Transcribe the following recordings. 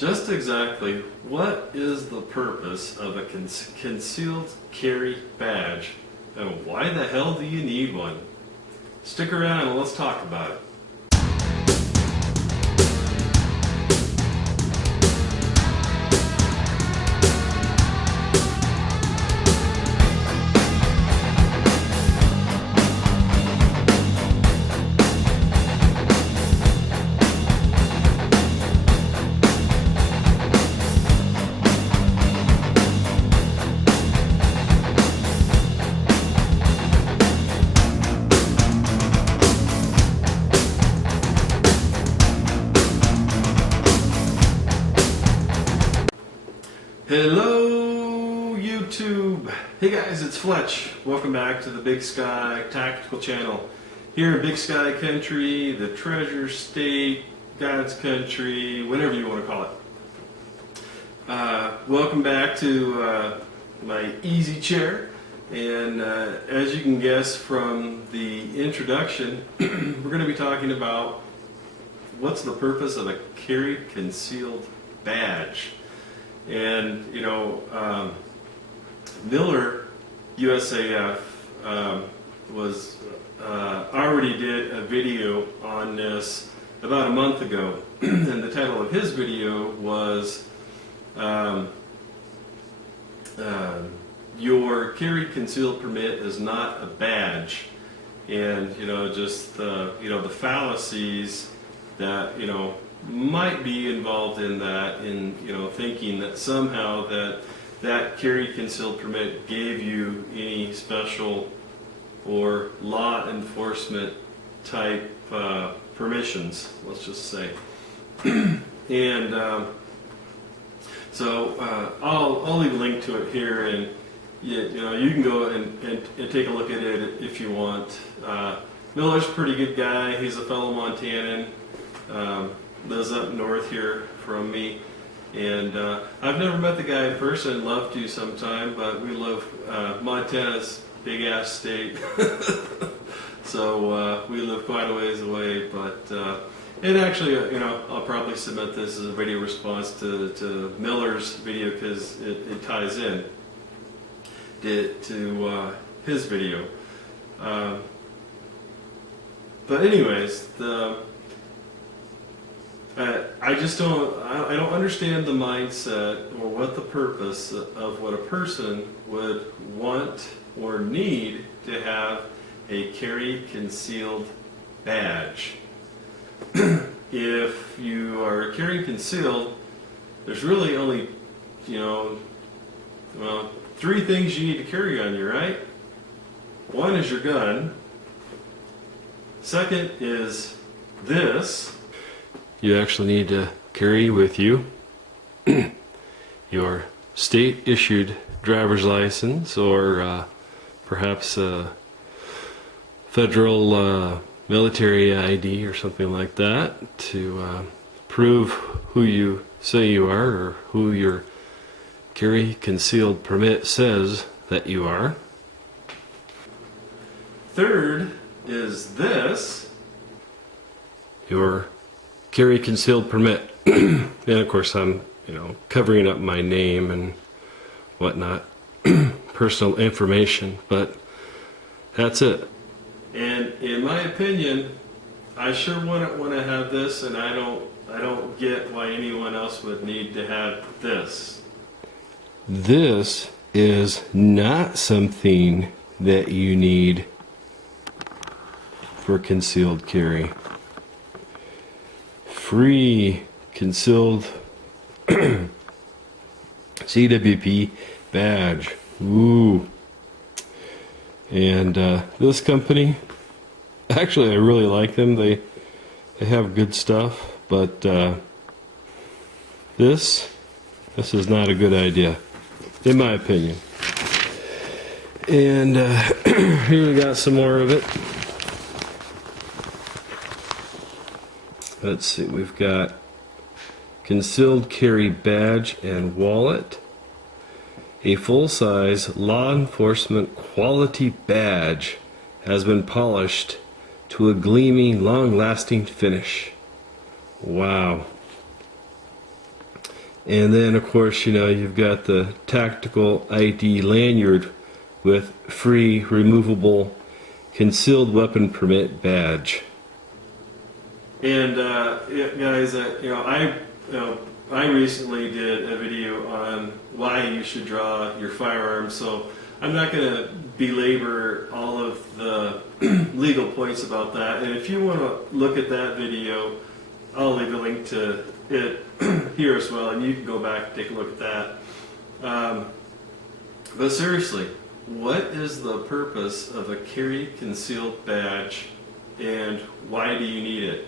Just exactly what is the purpose of a concealed carry badge, and why the hell do you need one? Stick around and let's talk about it. Hello YouTube! Hey guys, it's Fletch. Welcome back to the Big Sky Tactical Channel. Here in Big Sky Country, the Treasure State, God's Country, whatever you want to call it. Welcome back to my easy chair. And as you can guess from the introduction, we're going to be talking about what's the purpose of a carry concealed badge. And you know, Miller USAF was already did a video on this about a month ago, and the title of his video was "Your Carry Concealed Permit is Not a Badge," and you know, just the fallacies that might be involved in that, in thinking that somehow that carry concealed permit gave you any special or law enforcement type permissions, let's just say. And so I'll leave a link to it here, and you can go and take a look at it if you want. Miller's a pretty good guy. He's a fellow Montanan. Lives up north here from me, and I've never met the guy in person. Love to sometime, but we live Montana's big ass state, so we live quite a ways away. But and actually, I'll probably submit this as a video response to Miller's video because it ties in to his video. But anyways, I just don't understand the mindset or what the purpose of what a person would want or need to have a carry concealed badge. If you are carrying concealed, there's really only, three things you need to carry on you, right? One is your gun. Second is this. You actually need to carry with you your state-issued driver's license, or perhaps a federal military ID or something like that, to prove who you say you are, or who your carry concealed permit says that you are. Third is this. Your carry concealed permit. And of course I'm covering up my name and whatnot, personal information, but that's it. And in my opinion, I sure wouldn't want to have this, and I don't get why anyone else would need to have this. This is not something that you need for concealed carry. Free concealed CWP badge. Ooh. And this company, actually I really like them. They have good stuff, but this is not a good idea, in my opinion. And here we got some more of it. Let's see, we've got concealed carry badge and wallet. A full-size law enforcement quality badge has been polished to a gleaming, long-lasting finish. Wow. And then, of course, you know, you've got the tactical ID lanyard with free removable concealed weapon permit badge. And yeah, guys, I recently did a video on why you should draw your firearm, so I'm not going to belabor all of the legal points about that. And if you want to look at that video, I'll leave a link to it here as well, and you can go back and take a look at that. But seriously, what is the purpose of a carry concealed badge, and why do you need it?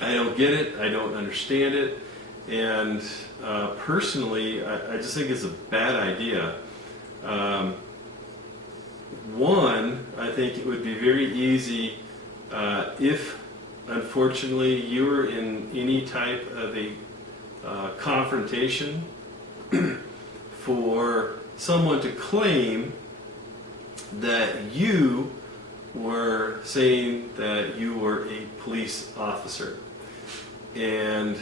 I don't get it. I don't understand it. And personally, I just think it's a bad idea. One, I think it would be very easy if, unfortunately, you were in any type of a confrontation for someone to claim that you were saying that you were a police officer. And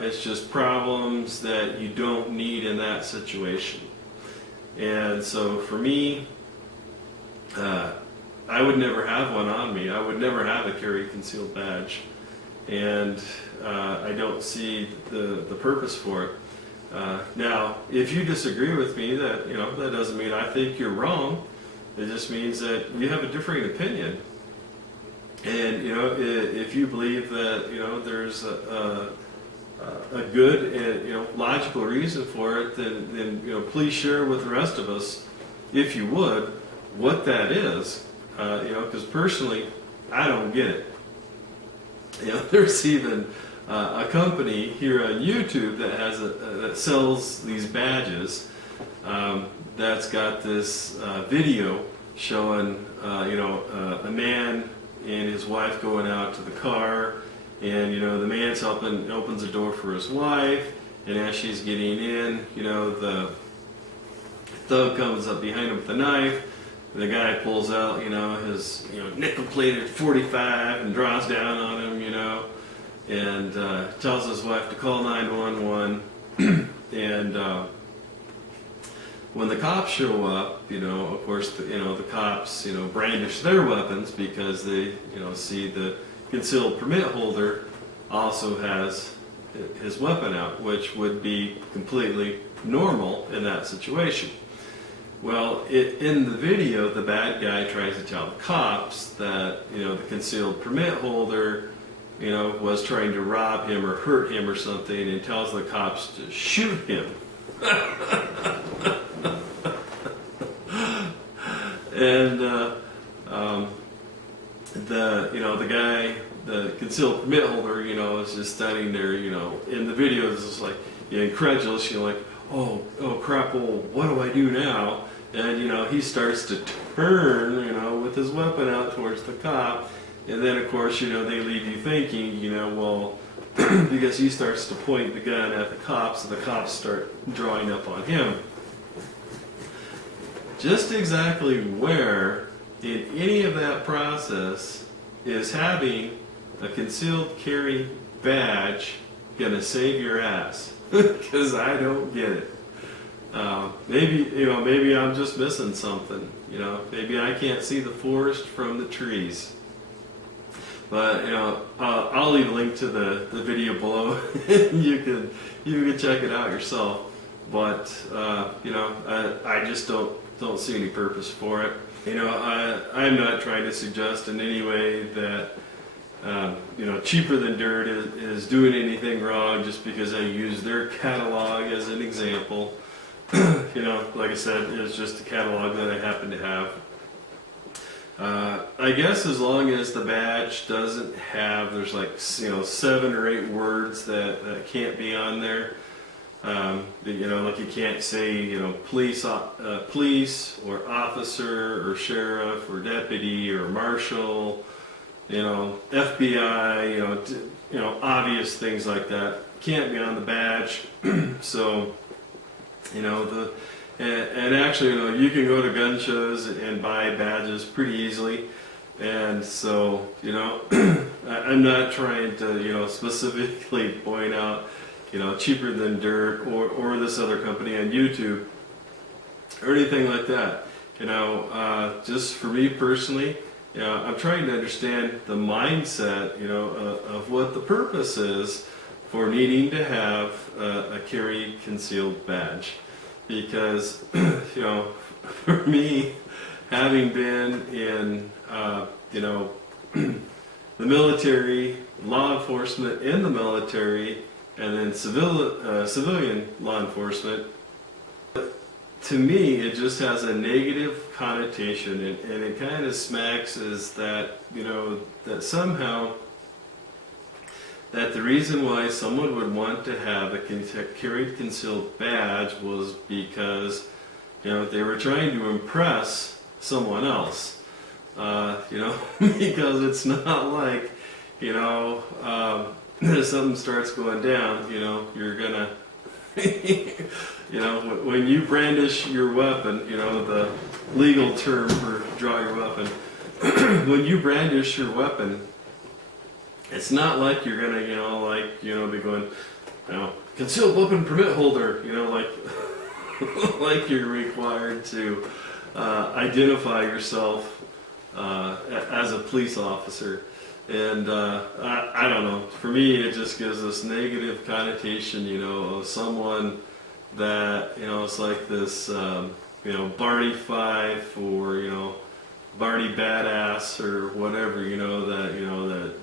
it's just problems that you don't need in that situation. And so for me, I would never have one on me. I would never have a carry concealed badge. And I don't see the purpose for it. Now, if you disagree with me, that doesn't mean I think you're wrong. It just means that you have a differing opinion. And if you believe that there's a good and logical reason for it, then please share with the rest of us, if you would, what that is. Because personally, I don't get it. There's even a company here on YouTube that has that sells these badges. That's got this video showing a man and his wife going out to the car, and the man's opens the door for his wife, and as she's getting in, the thug comes up behind him with a knife. The guy pulls out his nickel-plated .45 and draws down on him, and tells his wife to call 911. And when the cops show up, of course, the cops, brandish their weapons because they, see the concealed permit holder also has his weapon out, which would be completely normal in that situation. Well, in the video, the bad guy tries to tell the cops that, the concealed permit holder, was trying to rob him or hurt him or something, and tells the cops to shoot him. And the guy, the concealed permit holder, is just standing there, in the video, is just like incredulous, like, oh crap, well, what do I do now? And he starts to turn, with his weapon out towards the cop, and then of course, they leave you thinking, well, because he starts to point the gun at the cops, and the cops start drawing up on him. Just exactly where in any of that process is having a concealed carry badge gonna save your ass? Because I don't get it. Maybe I'm just missing something. Maybe I can't see the forest from the trees. But I'll leave a link to the video below. you can check it out yourself. But I just don't see any purpose for it. I'm not trying to suggest in any way that Cheaper Than Dirt is doing anything wrong just because I use their catalog as an example. Like I said, it's just a catalog that I happen to have. I guess as long as the badge doesn't have, there's like 7 or 8 words that can't be on there. Like you can't say police or officer or sheriff or deputy or marshal, FBI, obvious things like that can't be on the badge. So and actually you can go to gun shows and buy badges pretty easily. And so I'm not trying to specifically point out cheaper than dirt or this other company on YouTube or anything like that. Just for me personally, I'm trying to understand the mindset, of what the purpose is for needing to have a carry concealed badge. Because, for me, having been in, the military, law enforcement in the military, and then civilian law enforcement, to me, it just has a negative connotation, and it kind of smacks as that, that somehow, that the reason why someone would want to have a carried concealed badge was because, they were trying to impress someone else. Because it's not like, if something starts going down, you're gonna, when you brandish your weapon, the legal term for draw your weapon, when you brandish your weapon, it's not like you're gonna, be going, concealed weapon permit holder, like you're required to identify yourself as a police officer. And I don't know, for me it just gives this negative connotation, of someone that, it's like this, Barney Fife or, Barney Badass or whatever, that,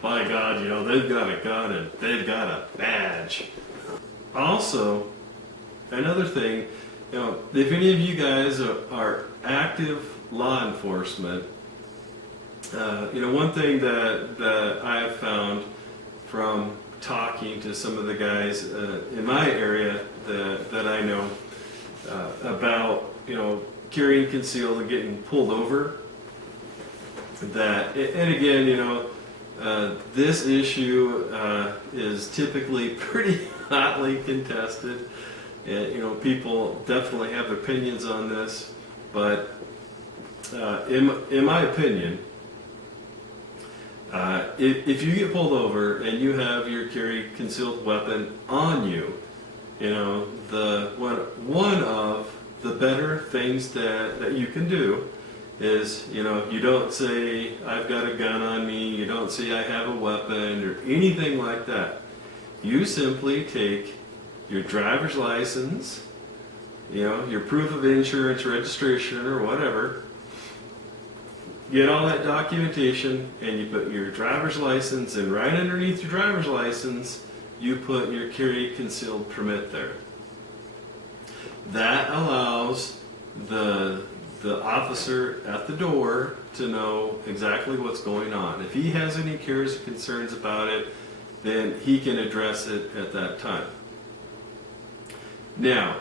by God, they've got a gun and they've got a badge. Also, another thing, if any of you guys are active law enforcement, one thing that I have found from talking to some of the guys in my area that I know about, carrying concealed and getting pulled over, that, and again, this issue is typically pretty hotly contested. People definitely have opinions on this, but in my opinion, if you get pulled over and you have your carry concealed weapon on you, one of the better things that you can do is, you don't say I've got a gun on me, you don't say I have a weapon or anything like that. You simply take your driver's license, your proof of insurance, registration, or whatever, get all that documentation, and you put your driver's license, and right underneath your driver's license, you put your carry concealed permit there. That allows the officer at the door to know exactly what's going on. If he has any cares or concerns about it, then he can address it at that time. Now,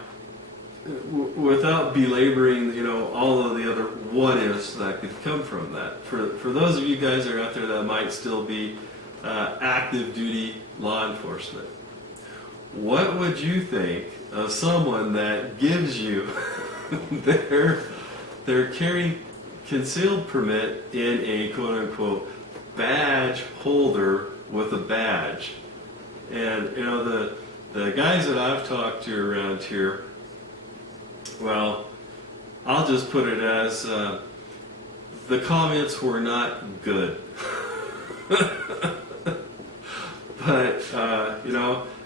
without belaboring, all of the other what-ifs that could come from that, for those of you guys that are out there that might still be active duty law enforcement, what would you think of someone that gives you their carry concealed permit in a quote-unquote badge holder with a badge? And the guys that I've talked to around here, well, I'll just put it as the comments were not good. But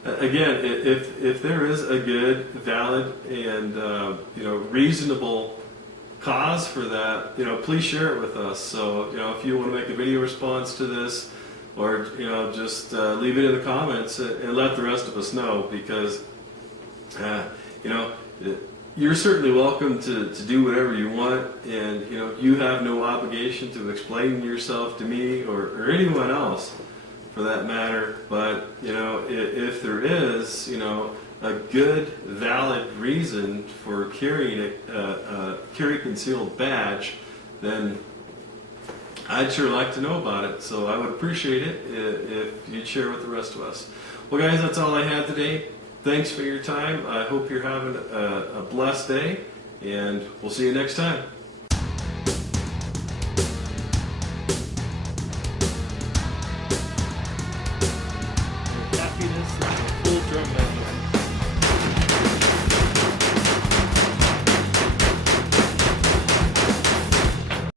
again, if there is a good, valid, and reasonable cause for that, please share it with us. So if you want to make a video response to this, or just leave it in the comments and let the rest of us know, because you're certainly welcome to do whatever you want, and you have no obligation to explain yourself to me or anyone else for that matter. But if there is a good, valid reason for carrying a carry concealed badge, then I'd sure like to know about it. So I would appreciate it if you'd share with the rest of us. Well, guys, that's all I had today. Thanks for your time. I hope you're having a blessed day, and we'll see you next time.